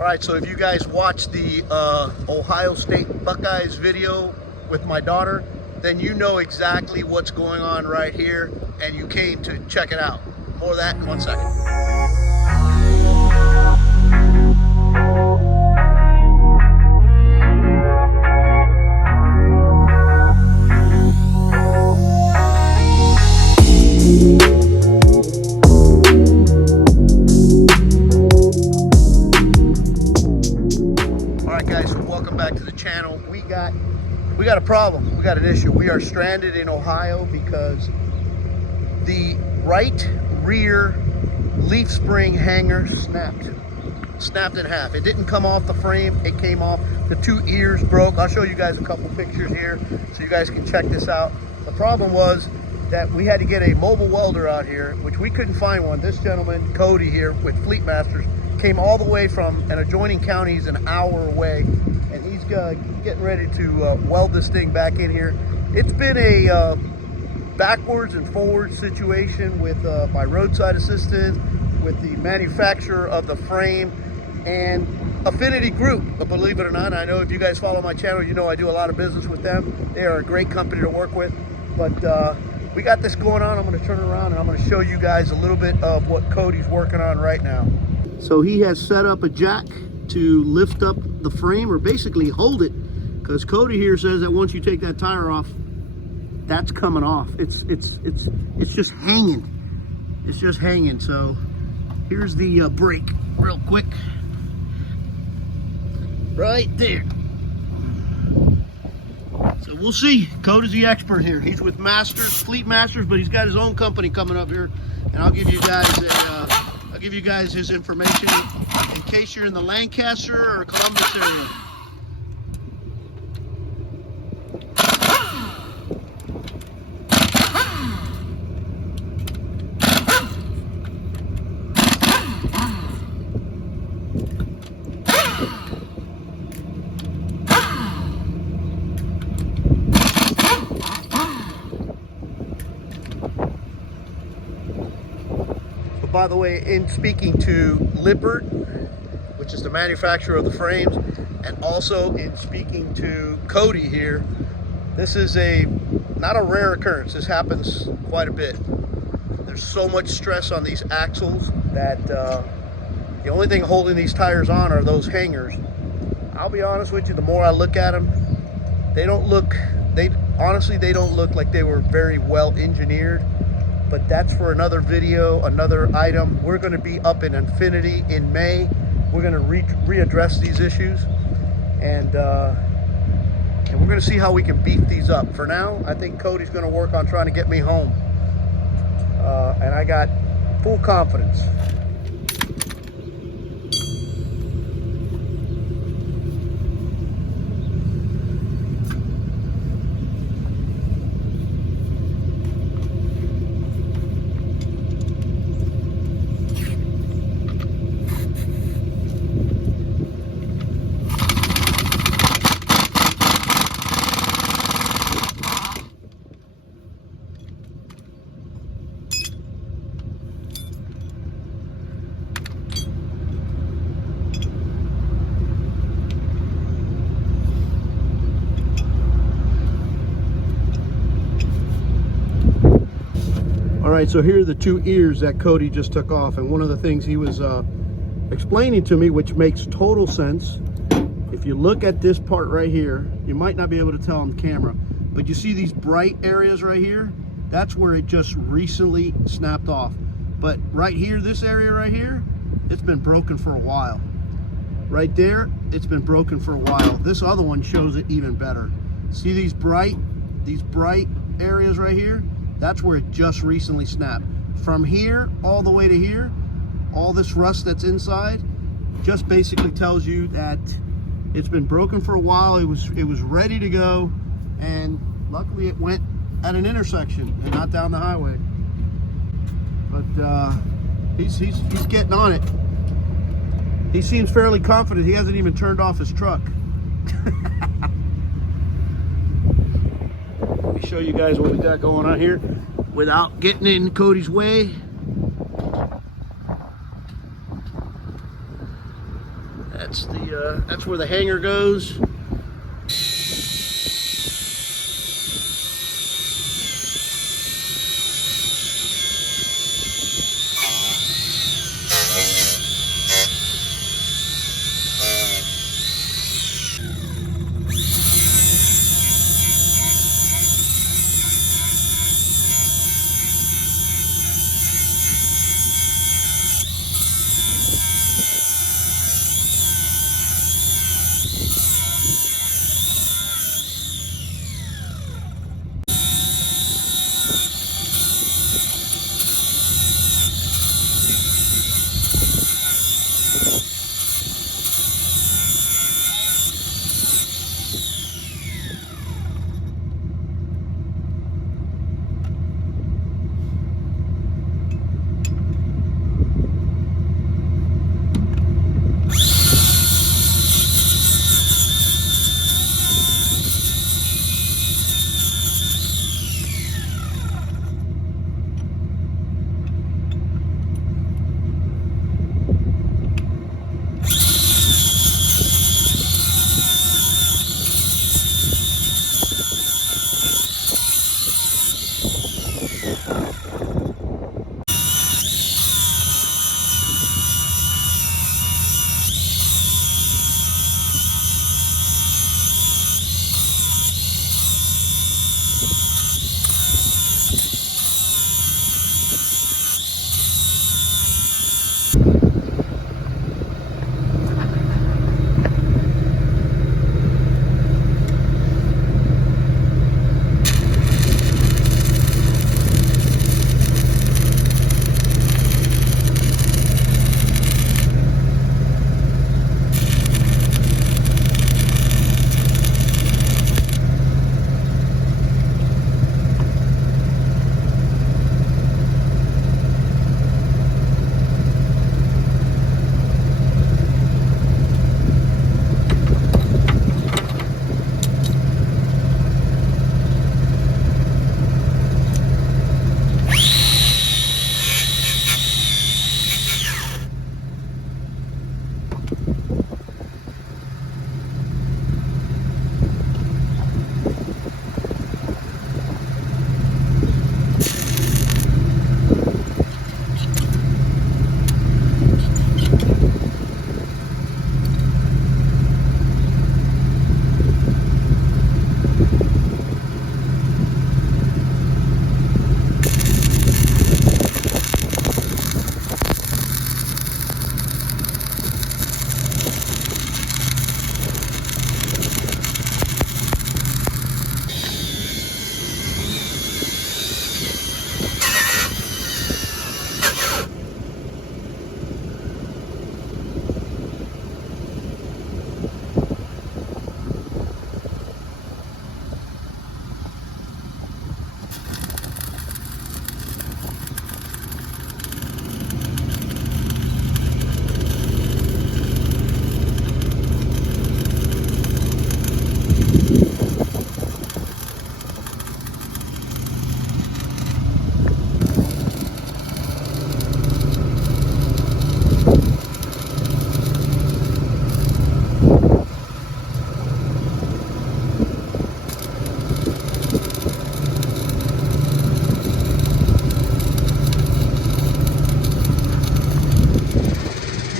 All right, so if you guys watched the Ohio State Buckeyes video with my daughter, then you know exactly what's going on right here, and you came to check it out. More of that in 1 second. Channel. We got a problem. We got an issue. We are stranded in Ohio because the right rear leaf spring hanger snapped in half. It didn't come off the frame, it came off. The two ears broke. I'll show you guys a couple pictures here so you guys can check this out. The problem was that we had to get a mobile welder out here, which we couldn't find one. This gentleman, Cody here with Fleet Masters, came all the way from an adjoining county. He's an hour away, and he's getting ready to weld this thing back in here. It's been a backwards and forwards situation with my roadside assistant, with the manufacturer of the frame, and Affinity Group. But believe it or not, I know if you guys follow my channel, you know I do a lot of business with them. They are a great company to work with. But we got this going on. I'm going to turn it around and I'm going to show you guys a little bit of what Cody's working on right now. So he has set up a jack to lift up the frame, or basically hold it, because Cody here says that once you take that tire off, that's coming off. It's just hanging. It's just hanging. So here's the brake real quick. Right there. So we'll see. Cody's the expert here. He's with Masters, Fleet Masters, but he's got his own company coming up here, and I'll give you guys his information in case you're in the Lancaster or Columbus area. By the way, in speaking to Lippert, which is the manufacturer of the frames, and also in speaking to Cody here, this is not a rare occurrence. This happens quite a bit. There's so much stress on these axles that the only thing holding these tires on are those hangers. I'll be honest with you, the more I look at them, honestly they don't look like they were very well engineered. But that's for another video, another item. We're going to be up in Infinity in May. We're going to readdress these issues, and we're going to see how we can beef these up. For now, I think Cody's going to work on trying to get me home, and I got full confidence. All right, so here are the two ears that Cody just took off, and one of the things he was explaining to me, which makes total sense, if you look at this part right here, you might not be able to tell on camera, but you see these bright areas right here? That's where it just recently snapped off. But right here, this area right here, it's been broken for a while. Right there, it's been broken for a while. This other one shows it even better. See these bright areas right here? That's where it just recently snapped. From here all the way to here, all this rust that's inside just basically tells you that it's been broken for a while. It was ready to go, and luckily it went at an intersection and not down the highway. But he's getting on it. He seems fairly confident. He hasn't even turned off his truck. Let me show you guys what we got going on here without getting in Cody's way. That's where the hanger goes.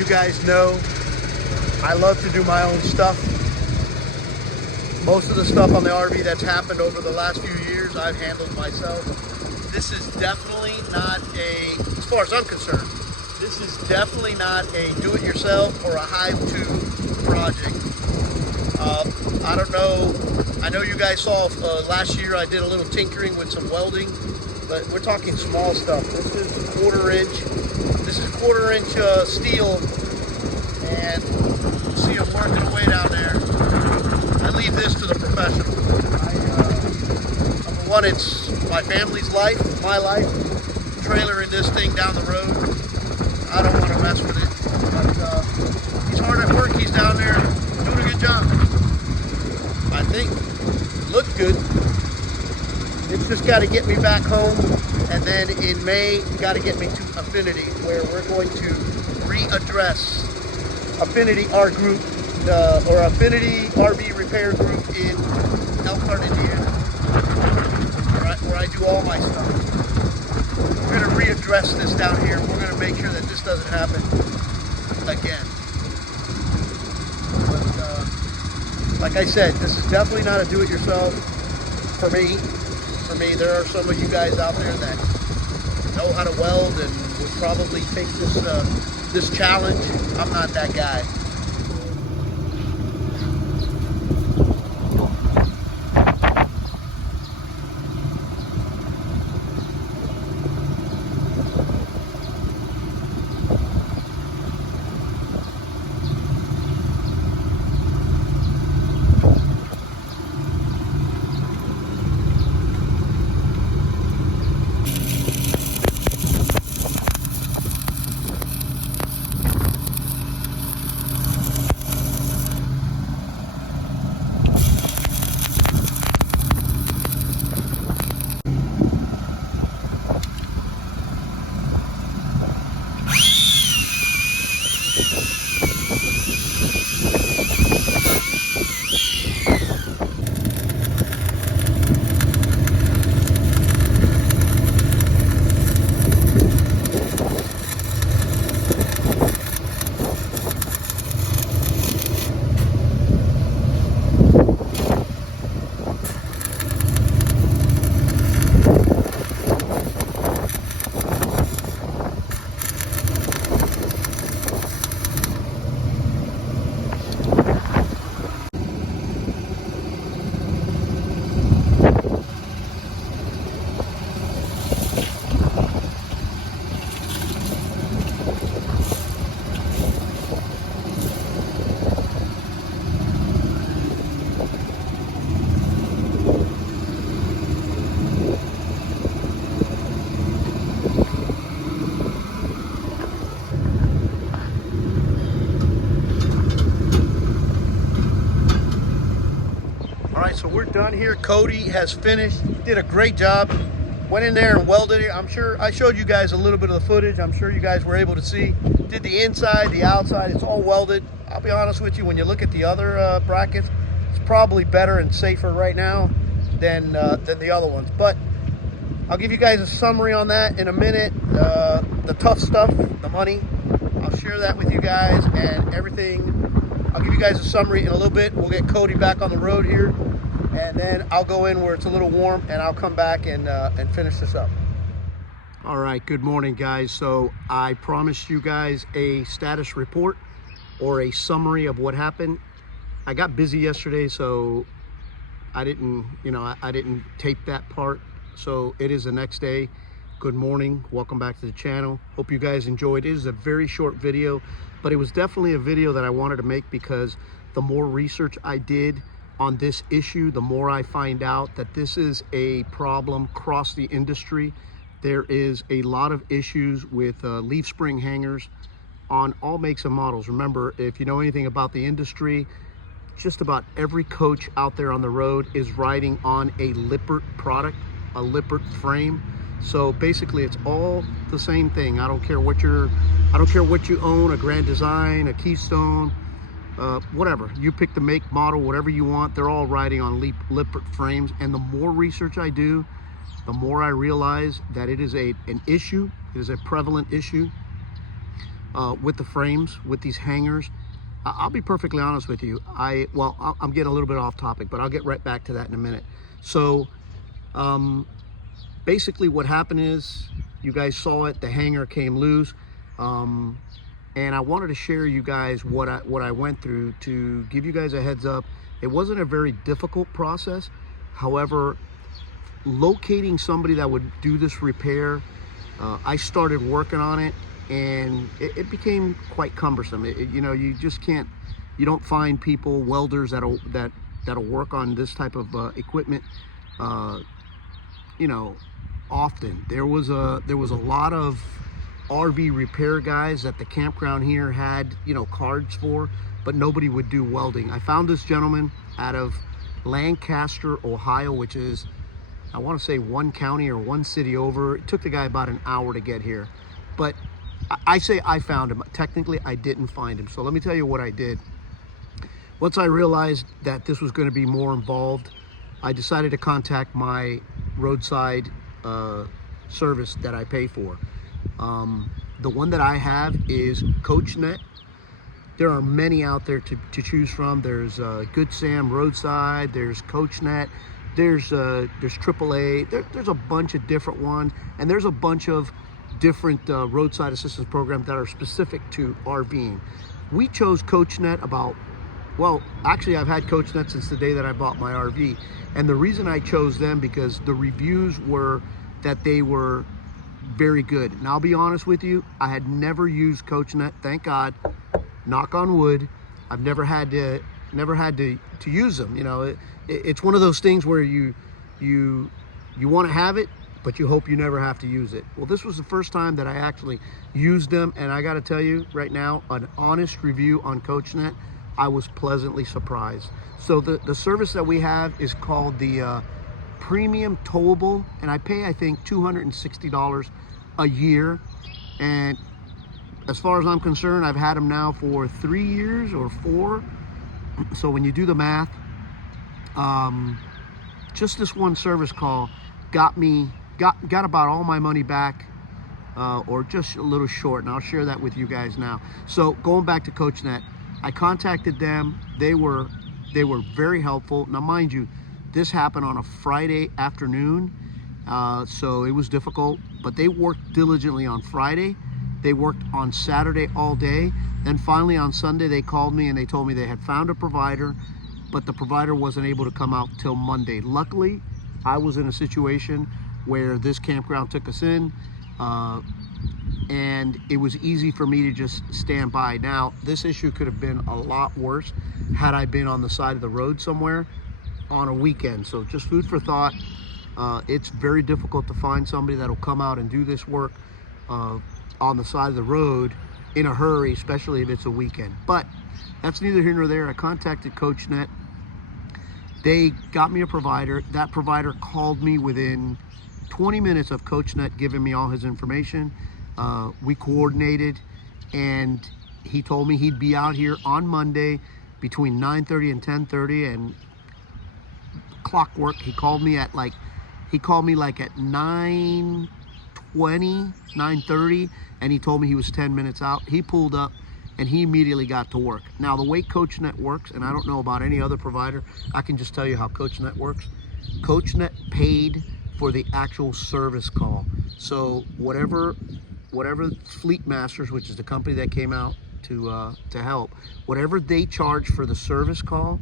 Guys know I love to do my own stuff. Most of the stuff on the RV that's happened over the last few years, I've handled myself. This is definitely not as far as I'm concerned, this is definitely not a do-it-yourself or a hive-to project. I don't know, I know you guys saw last year I did a little tinkering with some welding, but we're talking small stuff. This is quarter inch steel, and see them working away down there. I leave this to the professionals. Number one, it's my family's life, my life, trailering this thing down the road. I don't want to mess with it, but he's hard at work. He's down there doing a good job. I think looks good. It's just got to get me back home, and then in May, got to get me to Affinity, where we're going to readdress Affinity R group or Affinity RV repair group in Elkhart, Indiana, where I do all my stuff. We're going to readdress this down here. We're going to make sure that this doesn't happen again. But like I said, this is definitely not a do-it-yourself for me. For me, there are some of you guys out there that know how to weld and would probably take this challenge. I'm not that guy. So we're done here. Cody has finished. He did a great job. Went in there and welded it. I'm sure I showed you guys a little bit of the footage. I'm sure you guys were able to see. Did the inside, the outside. It's all welded. I'll be honest with you, when you look at the other brackets, it's probably better and safer right now than the other ones. But I'll give you guys a summary on that in a minute. The tough stuff, the money, I'll share that with you guys and everything. I'll give you guys a summary in a little bit. We'll get Cody back on the road here. And then I'll go in where it's a little warm and I'll come back and finish this up. All right, good morning guys. So I promised you guys a status report or a summary of what happened. I got busy yesterday, so I didn't tape that part. So it is the next day. Good morning, welcome back to the channel. Hope you guys enjoyed. It is a very short video, but it was definitely a video that I wanted to make because the more research I did on this issue, the more I find out that this is a problem across the industry. There is a lot of issues with leaf spring hangers on all makes and models. Remember, if you know anything about the industry, just about every coach out there on the road is riding on a Lippert product, a Lippert frame. So basically it's all the same thing. I don't care what you own, a Grand Design, a Keystone, whatever. You pick the make, model, whatever you want. They're all riding on Lippert frames. And the more research I do, the more I realize that it is an issue. It is a prevalent issue with the frames, with these hangers. I'll be perfectly honest with you. I'm getting a little bit off topic, but I'll get right back to that in a minute. So basically what happened is, you guys saw it, the hanger came loose. And I wanted to share you guys what I went through to give you guys a heads up. It wasn't a very difficult process. However, locating somebody that would do this repair, I started working on it, and it became quite cumbersome. You just can't, you don't find people, welders that'll work on this type of equipment, often. There was a lot of RV repair guys that the campground here had, cards for, but nobody would do welding. I found this gentleman out of Lancaster, Ohio, which is, I want to say, one county or one city over. It took the guy about an hour to get here. But I say I found him. Technically, I didn't find him. So let me tell you what I did. Once I realized that this was going to be more involved, I decided to contact my roadside service that I pay for. The one that I have is CoachNet. There are many out there to choose from. There's Good Sam Roadside, there's CoachNet, there's AAA, there's a bunch of different ones, and there's a bunch of different roadside assistance programs that are specific to RVing. We chose CoachNet well, actually I've had CoachNet since the day that I bought my RV. And the reason I chose them because the reviews were that they were very good. And I'll be honest with you, I had never used CoachNet, thank God, knock on wood. I've never had to use them. You know, it's one of those things where you want to have it, but you hope you never have to use it. Well, this was the first time that I actually used them, and I got to tell you right now, an honest review on CoachNet, I was pleasantly surprised. So the service that we have is called the Premium Towable, and I pay, I think, $260 a year. And as far as I'm concerned, I've had them now for 3 years or 4. So when you do the math, just this one service call got about all my money back, or just a little short, and I'll share that with you guys now. So going back to CoachNet, I contacted them. They were very helpful. Now, mind you, this happened on a Friday afternoon, so it was difficult, but they worked diligently on Friday. They worked on Saturday all day. Then finally on Sunday, they called me and they told me they had found a provider, but the provider wasn't able to come out till Monday. Luckily, I was in a situation where this campground took us in, and it was easy for me to just stand by. Now, this issue could have been a lot worse had I been on the side of the road somewhere on a weekend. So just food for thought. It's very difficult to find somebody that'll come out and do this work on the side of the road in a hurry, especially if it's a weekend. But that's neither here nor there. I contacted CoachNet. They got me a provider. That provider called me within 20 minutes of CoachNet giving me all his information. We coordinated, and he told me he'd be out here on Monday between 9:30 and 10:30, and clockwork. He called me like at 9:20, 9:30, and he told me he was 10 minutes out. He pulled up and he immediately got to work. Now, the way CoachNet works, and I don't know about any other provider, I can just tell you how CoachNet works. CoachNet paid for the actual service call. So whatever Fleet Masters, which is the company that came out to help, whatever they charge for the service call,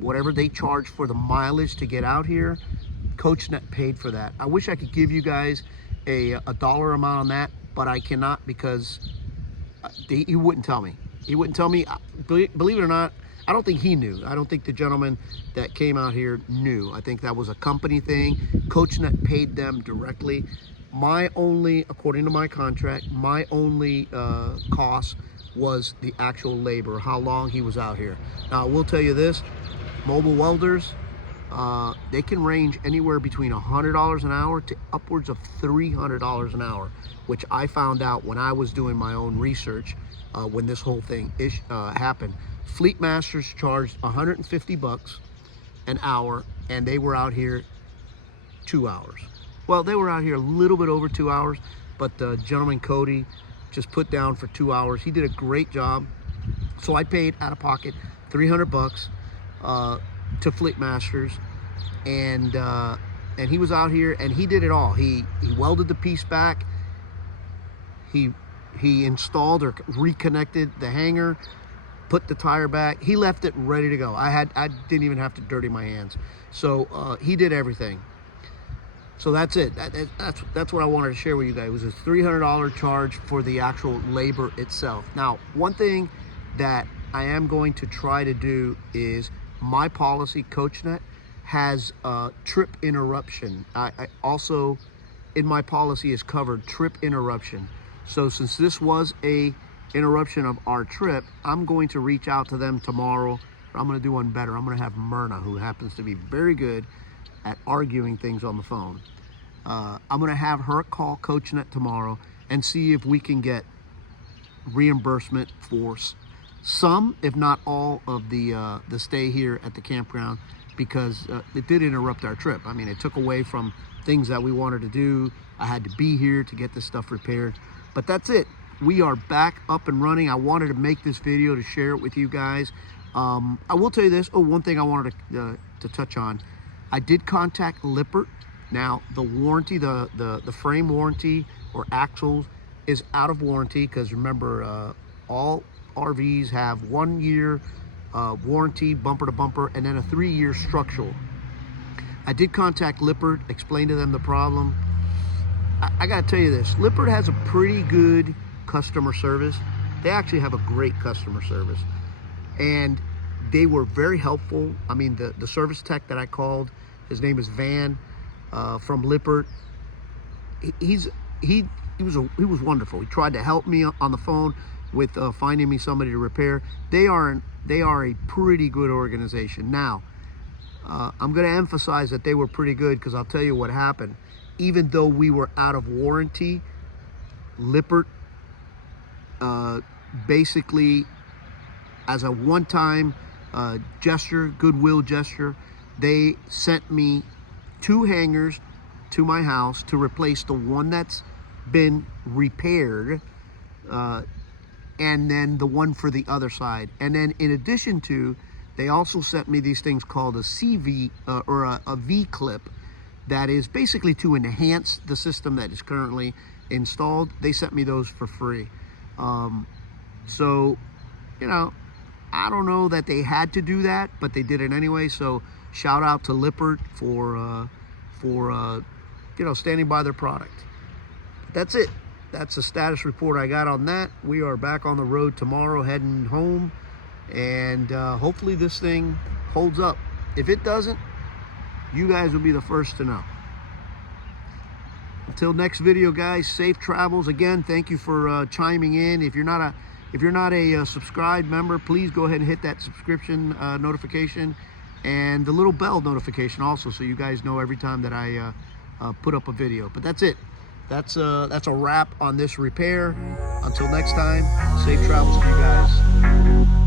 whatever they charge for the mileage to get out here, CoachNet paid for that. I wish I could give you guys a dollar amount on that, but I cannot because he wouldn't tell me. He wouldn't tell me. Believe it or not, I don't think he knew. I don't think the gentleman that came out here knew. I think that was a company thing. CoachNet paid them directly. According to my contract, my only cost was the actual labor, how long he was out here. Now, I will tell you this, mobile welders, they can range anywhere between $100 an hour to upwards of $300 an hour, which I found out when I was doing my own research when this whole thing happened. Fleet Masters charged $150 an hour, and they were out here 2 hours. Well, they were out here a little bit over 2 hours, but the gentleman, Cody, just put down for 2 hours. He did a great job. So I paid out of pocket $300 to Fleet Masters, and he was out here and he did it all. He welded the piece back. He installed or reconnected the hanger, put the tire back. He left it ready to go. I didn't even have to dirty my hands. So he did everything. So that's it. That's what I wanted to share with you guys. It was a $300 charge for the actual labor itself. Now, one thing that I am going to try to do is my policy, CoachNet, has trip interruption. I also, in my policy, is covered trip interruption. So since this was a interruption of our trip, I'm going to reach out to them tomorrow. I'm going to do one better. I'm going to have Myrna, who happens to be very good at arguing things on the phone. I'm going to have her call CoachNet tomorrow and see if we can get reimbursement for some, if not all, of the stay here at the campground, because it did interrupt our trip. I mean, it took away from things that we wanted to do. I had to be here to get this stuff repaired, but that's it. We are back up and running. I wanted to make this video to share it with you guys. I will tell you this. Oh, one thing I wanted to touch on. I did contact Lippert. Now, the warranty, the frame warranty or axles is out of warranty, because remember, all RVs have 1 year warranty, bumper to bumper, and then a 3-year structural. I did contact Lippert, explain to them the problem. I gotta tell you this, Lippert has a pretty good customer service. They actually have a great customer service, and they were very helpful. I mean, the service tech that I called, his name is Van, from Lippert. He was wonderful. He tried to help me on the phone with finding me somebody to repair. They are a pretty good organization. Now, I'm going to emphasize that they were pretty good, because I'll tell you what happened. Even though we were out of warranty, Lippert basically, as a one-time gesture, goodwill gesture, they sent me 2 hangers to my house to replace the one that's been repaired, and then the one for the other side. And then in addition to, they also sent me these things called a CV or a V-clip, that is basically to enhance the system that is currently installed. They sent me those for free. So, you know, I don't know that they had to do that, but they did it anyway. So shout out to Lippert for you know, standing by their product. That's it. That's the status report I got on that. We are back on the road tomorrow, heading home, and hopefully this thing holds up. If it doesn't, you guys will be the first to know. Until next video, guys, safe travels. Again, thank you for chiming in. If you're not a subscribed member, please go ahead and hit that subscription notification, and the little bell notification also, so you guys know every time that I put up a video. But that's it. That's a wrap on this repair. Until next time, safe travels to you guys.